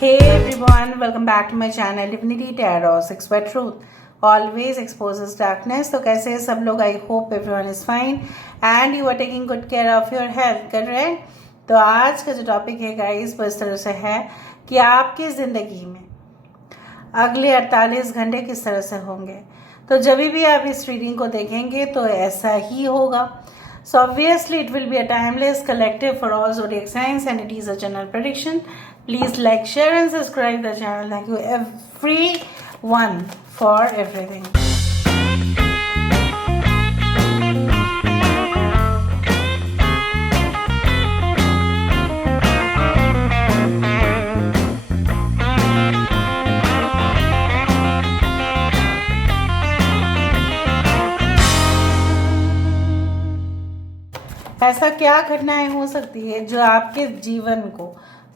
Hey everyone, welcome back to my channel Divinity Tarot 6 by Truth. Always exposes darkness. तो कैसे हैं सब लोग? I hope everyone is fine and you are taking good care of your health, correct? तो आज का जो topic है गाइस वो इस तरह से है कि आपकी ज़िंदगी में अगले 48 घंटे किस तरह से होंगे। तो जब भी आप इस रीडिंग को देखेंगे तो ऐसा ही होगा. So obviously it will be a timeless collective for all zodiac signs and it is a general prediction. Please like, share and subscribe the channel. Thank you everyone for everything. ऐसा क्या घटनाएं हो सकती है जो आपके जीवन को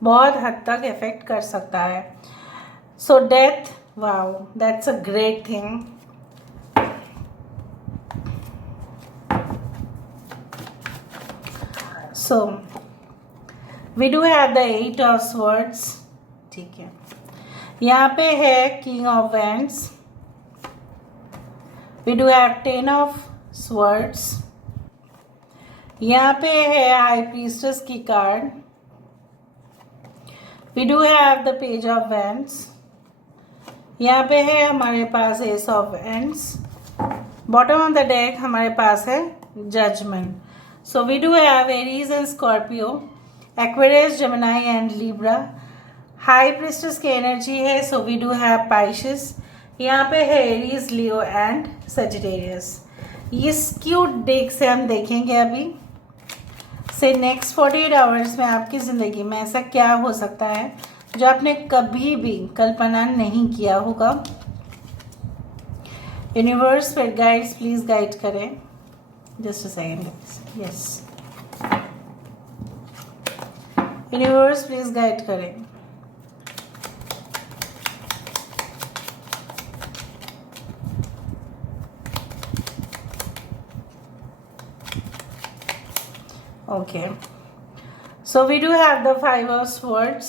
बहुत हद तक इफेक्ट कर सकता है. So death, wow, that's a great thing. So we do have the 8 of swords. ठीक है, यहाँ पे है king of wands. We do have 10 of swords. यहाँ पे है हाई प्रीस्टेस की card. We do have the page of wands. यहाँ पे है हमारे पास ace of wands. Bottom of the deck हमारे पास है judgement. So we do have Aries and Scorpio, Aquarius, Gemini and Libra. High priestess की एनर्जी है. So we do have Pisces. यहाँ पे है एरीज, लियो एंड सजिटेरियस. इस cute deck से हम देखेंगे अभी से नेक्स्ट 48 आवर्स में आपकी ज़िंदगी में ऐसा क्या हो सकता है जो आपने कभी भी कल्पना नहीं किया होगा. यूनिवर्स फिर गाइड्स प्लीज गाइड करें. Just a second. Yes, universe please guide करें. Okay, so we do have the 5 of swords.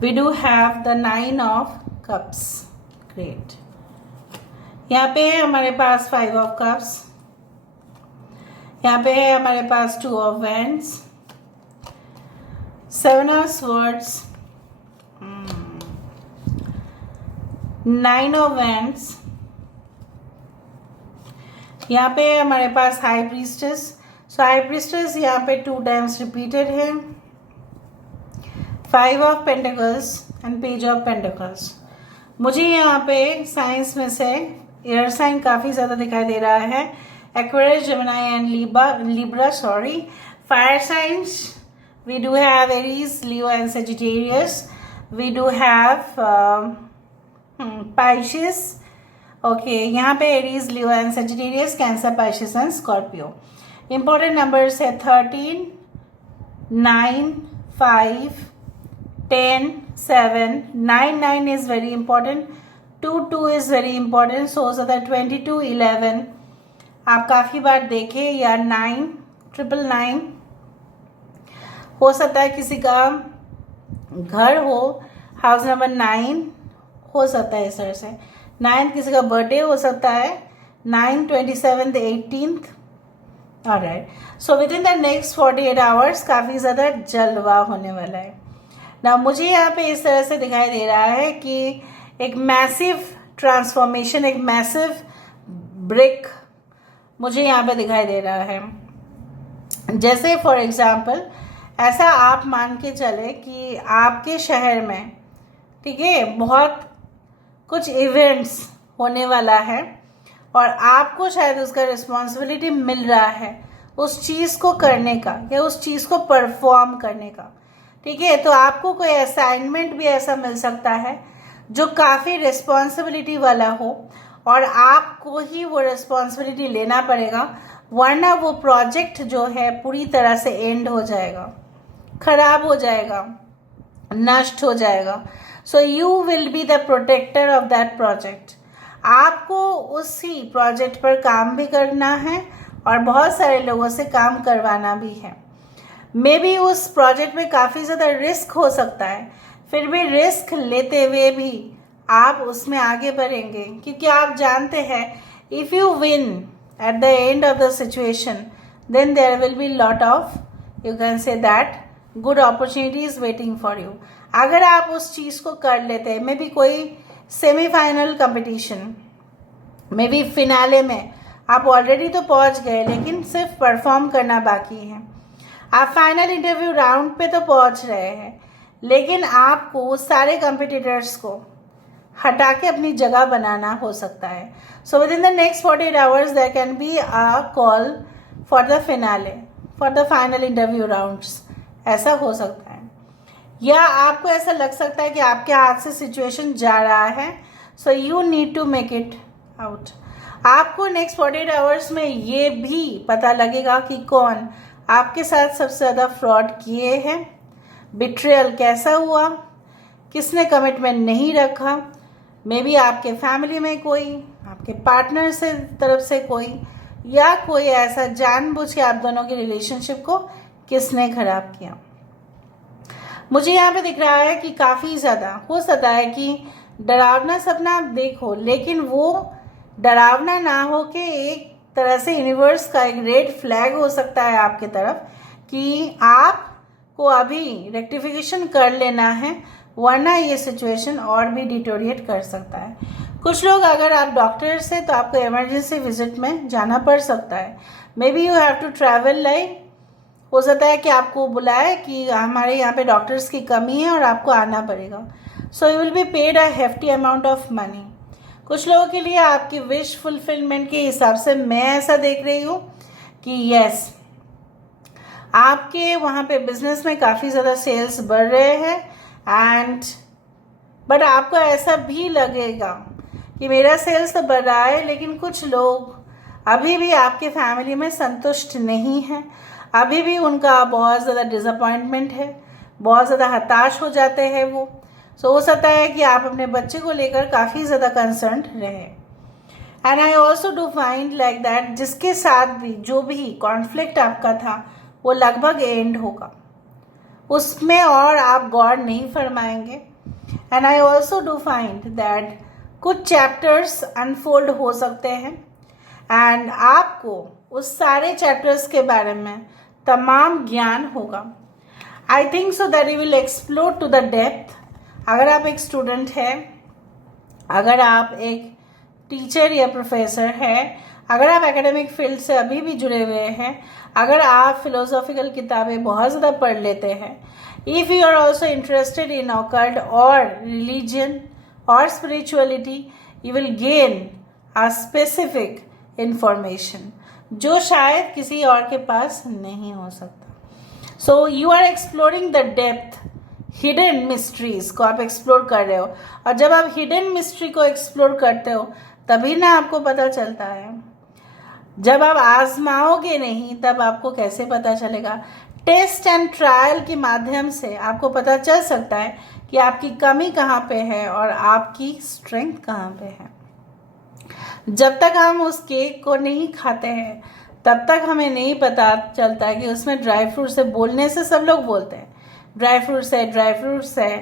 We do have the 9 of cups. Great. यहाँ पे है हमारे पास 5 of cups. यहाँ पे है हमारे पास 2 of wands, 7 of swords, 9 of wands. यहाँ पे है हमारे पास हाई प्रीस्टेस. सो हाई प्रीस्टेस यहाँ पे 2 टाइम्स रिपीटेड है. 5 of pentacles and page of pentacles. मुझे यहाँ पे साइंस में से एयर साइन काफ़ी ज़्यादा दिखाई दे रहा है. Aquarius, Gemini and Libra. Sorry, fire signs. We do have Aries, Leo and Sagittarius. We do have Pisces. Okay, यहाँ पे Aries, Leo and Sagittarius, Cancer, Pisces and Scorpio. Important numbers है 13, 9, 5, 10, 7. 9 is very important. 2 is very important. So ज़्यादा 22, 11 आप काफ़ी बार देखें. या 9, 999 हो सकता है. किसी का घर हो, हाउस नंबर 9 हो सकता है इस तरह से. 9 किसी का बर्थडे हो सकता है. 9, 27, 18. Alright, so within the next 48 hours काफ़ी ज़्यादा जलवा होने वाला है ना. मुझे यहाँ पे इस तरह से दिखाई दे रहा है कि एक मैसिव ट्रांसफॉर्मेशन, एक मैसिव ब्रेक मुझे यहाँ पे दिखाई दे रहा है. जैसे फॉर एग्जांपल ऐसा आप मान के चले कि आपके शहर में, ठीक है, बहुत कुछ इवेंट्स होने वाला है और आपको शायद उसका रिस्पॉन्सिबिलिटी मिल रहा है उस चीज़ को करने का या उस चीज़ को परफॉर्म करने का. ठीक है, तो आपको कोई असाइनमेंट भी ऐसा मिल सकता है जो काफ़ी रिस्पॉन्सिबिलिटी वाला हो और आपको ही वो रिस्पॉन्सिबिलिटी लेना पड़ेगा, वरना वो प्रोजेक्ट जो है पूरी तरह से एंड हो जाएगा, खराब हो जाएगा, नष्ट हो जाएगा. So you will be the protector of that project. आपको उसी प्रोजेक्ट पर काम भी करना है और बहुत सारे लोगों से काम करवाना भी है. मे बी उस प्रोजेक्ट में काफ़ी ज़्यादा रिस्क हो सकता है, फिर भी रिस्क लेते हुए भी आप उसमें आगे बढ़ेंगे, क्योंकि आप जानते हैं if you win at the end of the situation then there will be lot of, you can say that, good opportunities waiting for you. अगर आप उस चीज़ को कर लेते हैं, मे बी कोई semifinal competition, maybe finale में आप ऑलरेडी तो पहुंच गए लेकिन सिर्फ परफॉर्म करना बाकी है, आप फाइनल इंटरव्यू राउंड पे तो पहुंच रहे हैं, लेकिन आपको उस सारे कंपिटिटर्स को हटा के अपनी जगह बनाना हो सकता है। So within the next 48 hours there can be a call for the finale, for the final interview rounds, ऐसा हो सकता है। या आपको ऐसा लग सकता है कि आपके हाथ से सिचुएशन जा रहा है, so you need to make it out. आपको नेक्स्ट 48 आवर्स में ये भी पता लगेगा कि कौन आपके साथ सबसे ज़्यादा फ्रॉड किए हैं, बिट्रेयल कैसा हुआ, किसने कमिटमेंट नहीं रखा, मे बी आपके फैमिली में कोई, आपके पार्टनर से तरफ से कोई, या कोई ऐसा जानबूझ के आप दोनों के रिलेशनशिप को किसने खराब किया। मुझे यहाँ पे दिख रहा है कि काफ़ी ज़्यादा हो सकता है कि डरावना सपना आप देखो, लेकिन वो डरावना ना हो के एक तरह से यूनिवर्स का एक रेड फ्लैग हो सकता है आपके तरफ कि आपको अभी रेक्टिफिकेशन कर लेना है, वरना ये सिचुएशन और भी डिटोरिएट कर सकता है। कुछ लोग, अगर आप डॉक्टर से, तो आपको इमरजेंसी विजिट में जाना पड़ सकता है। Maybe you have to travel, like हो सकता है कि आपको बुलाए कि हमारे यहाँ पे डॉक्टर्स की कमी है और आपको आना पड़ेगा, सो you will be paid a hefty amount of money. कुछ लोगों के लिए आपकी विश फुलफिलमेंट के हिसाब से मैं ऐसा देख रही हूँ कि यस, आपके वहाँ पे बिजनेस में काफ़ी ज़्यादा सेल्स बढ़ रहे हैं, एंड बट आपको ऐसा भी लगेगा कि मेरा सेल्स तो बढ़ रहा है, लेकिन कुछ लोग अभी भी आपके फैमिली में संतुष्ट नहीं हैं, अभी भी उनका बहुत ज़्यादा डिसअपॉइंटमेंट है, बहुत ज़्यादा हताश हो जाते हैं वो। सो हो सकता है कि आप अपने बच्चे को लेकर काफ़ी ज़्यादा कंसर्न रहे। And I also do find like that जिसके साथ भी जो भी कॉन्फ्लिक्ट आपका था वो लगभग एंड होगा, उसमें और आप गौर नहीं फरमाएंगे। And I also do find that कुछ चैप्टर्स अनफोल्ड हो सकते हैं, एंड आपको उस सारे चैप्टर्स के बारे में तमाम ज्ञान होगा। I think so that you will explore to the depth. अगर आप एक स्टूडेंट हैं, अगर आप एक टीचर या प्रोफेसर हैं, अगर आप एकेडमिक फील्ड से अभी भी जुड़े हुए हैं, अगर आप फिलोसॉफिकल किताबें बहुत ज़्यादा पढ़ लेते हैं, if you are also interested in occult और रिलीजन और spirituality, you will gain a specific information जो शायद किसी और के पास नहीं हो सकता। So you are exploring the depth, hidden mysteries को आप एक्सप्लोर कर रहे हो, और जब आप हिडन मिस्ट्री को एक्सप्लोर करते हो तभी ना आपको पता चलता है। जब आप आजमाओगे नहीं तब आपको कैसे पता चलेगा। टेस्ट एंड ट्रायल के माध्यम से आपको पता चल सकता है कि आपकी कमी कहाँ पे है और आपकी स्ट्रेंथ कहाँ पे है। जब तक हम उस केक को नहीं खाते हैं तब तक हमें नहीं पता चलता है कि उसमें ड्राई फ्रूट्स है। बोलने से सब लोग बोलते हैं ड्राई फ्रूट्स है, ड्राई फ्रूट्स है,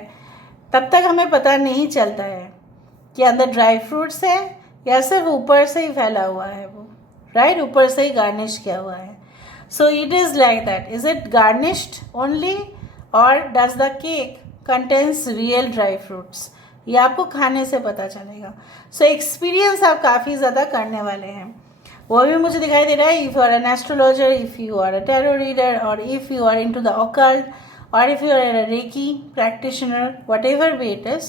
तब तक हमें पता नहीं चलता है कि अंदर ड्राई फ्रूट्स है या सिर्फ ऊपर से ही फैला हुआ है वो, राइट, ऊपर से ही गार्निश किया हुआ है। So it is like that, is it garnished only और does the cake contains real dry fruits, ये आपको खाने से पता चलेगा। सो एक्सपीरियंस आप काफ़ी ज़्यादा करने वाले हैं, वो भी मुझे दिखाई दे रहा है। If you are an astrologer, if you are a tarot reader, और if you are into the occult, or if you are a Reiki practitioner, whatever way it is,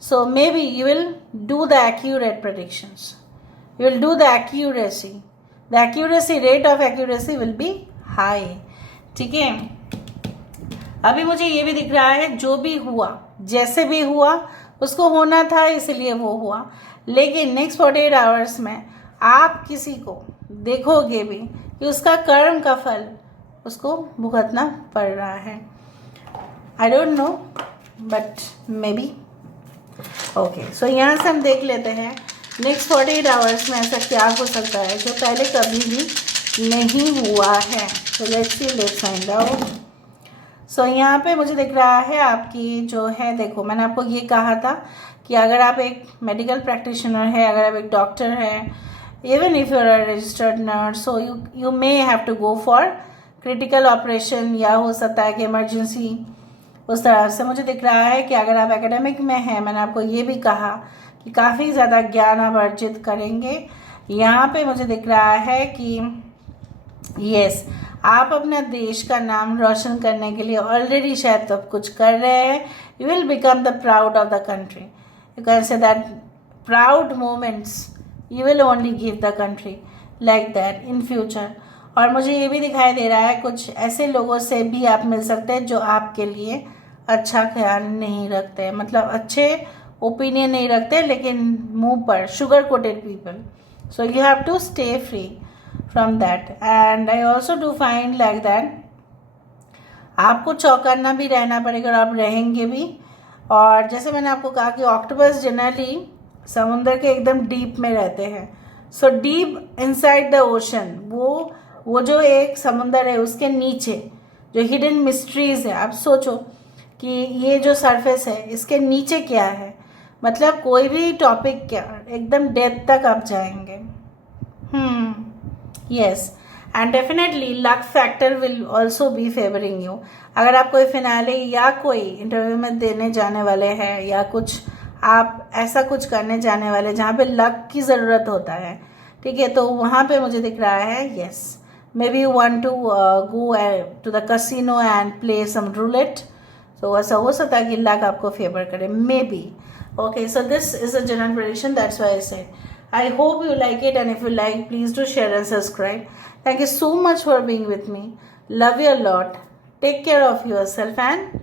so maybe you will do the accurate predictions. You will do the accuracy. The accuracy rate of accuracy will be high. ठीक है, अभी मुझे ये भी दिख रहा है जो भी हुआ, जैसे भी हुआ, उसको होना था इसलिए वो हुआ, लेकिन नेक्स्ट 48 आवर्स में आप किसी को देखोगे भी कि उसका कर्म का फल उसको भुगतना पड़ रहा है। I don't know, but maybe. Okay, so यहाँ से हम देख लेते हैं नेक्स्ट 48 आवर्स में ऐसा क्या हो सकता है जो पहले कभी भी नहीं हुआ है। So let's see, let's find out. सो यहाँ पे मुझे दिख रहा है आपकी जो है, देखो मैंने आपको ये कहा था कि अगर आप एक मेडिकल प्रैक्टिशनर है, अगर आप एक डॉक्टर है, even if you are a registered nurse, so you may have to go for critical operation, या हो सकता है कि इमरजेंसी, उस तरह से मुझे दिख रहा है कि अगर आप एकेडमिक में हैं, मैंने आपको ये भी कहा कि काफ़ी ज़्यादा ज्ञान आप अर्जित करेंगे। यहाँ पे मुझे दिख रहा है कि यस, आप अपना देश का नाम रोशन करने के लिए ऑलरेडी शायद सब कुछ कर रहे हैं। You will become the proud of the country, you can say that proud moments you will only give the country like that in future. और मुझे ये भी दिखाई दे रहा है कुछ ऐसे लोगों से भी आप मिल सकते हैं जो आपके लिए अच्छा ख्याल नहीं रखते, मतलब अच्छे ओपिनियन नहीं रखते, लेकिन मुंह पर sugar coated people. So you have to stay free from that. And I also do find like that आपको चौकन्ना भी रहना पड़ेगा, और आप रहेंगे भी। और जैसे मैंने आपको कहा कि ऑक्टोपस जनरली समुद्र के एकदम डीप में रहते हैं। So deep inside the ocean, वो जो एक समुंदर है उसके नीचे जो हिडन मिस्ट्रीज है, आप सोचो कि ये जो सरफेस है इसके नीचे क्या है, मतलब कोई भी टॉपिक क्या एकदम डेप्थ तक आप जाएंगे। Yes, and definitely luck factor will also be favouring you. अगर आप कोई फिनाले या कोई इंटरव्यू में देने जाने वाले हैं, या कुछ आप ऐसा कुछ करने जाने वाले जहाँ पे लक की ज़रूरत होता है, ठीक है, तो वहाँ पे मुझे दिख रहा है yes, maybe you want to go to the casino and play some roulette. तो ऐसा हो सकता है कि लक आपको फेवर करे, may be. Okay, so this is a general prediction, that's why I said I hope you like it, and if you like, please do share and subscribe. Thank you so much for being with me. Love you a lot. Take care of yourself and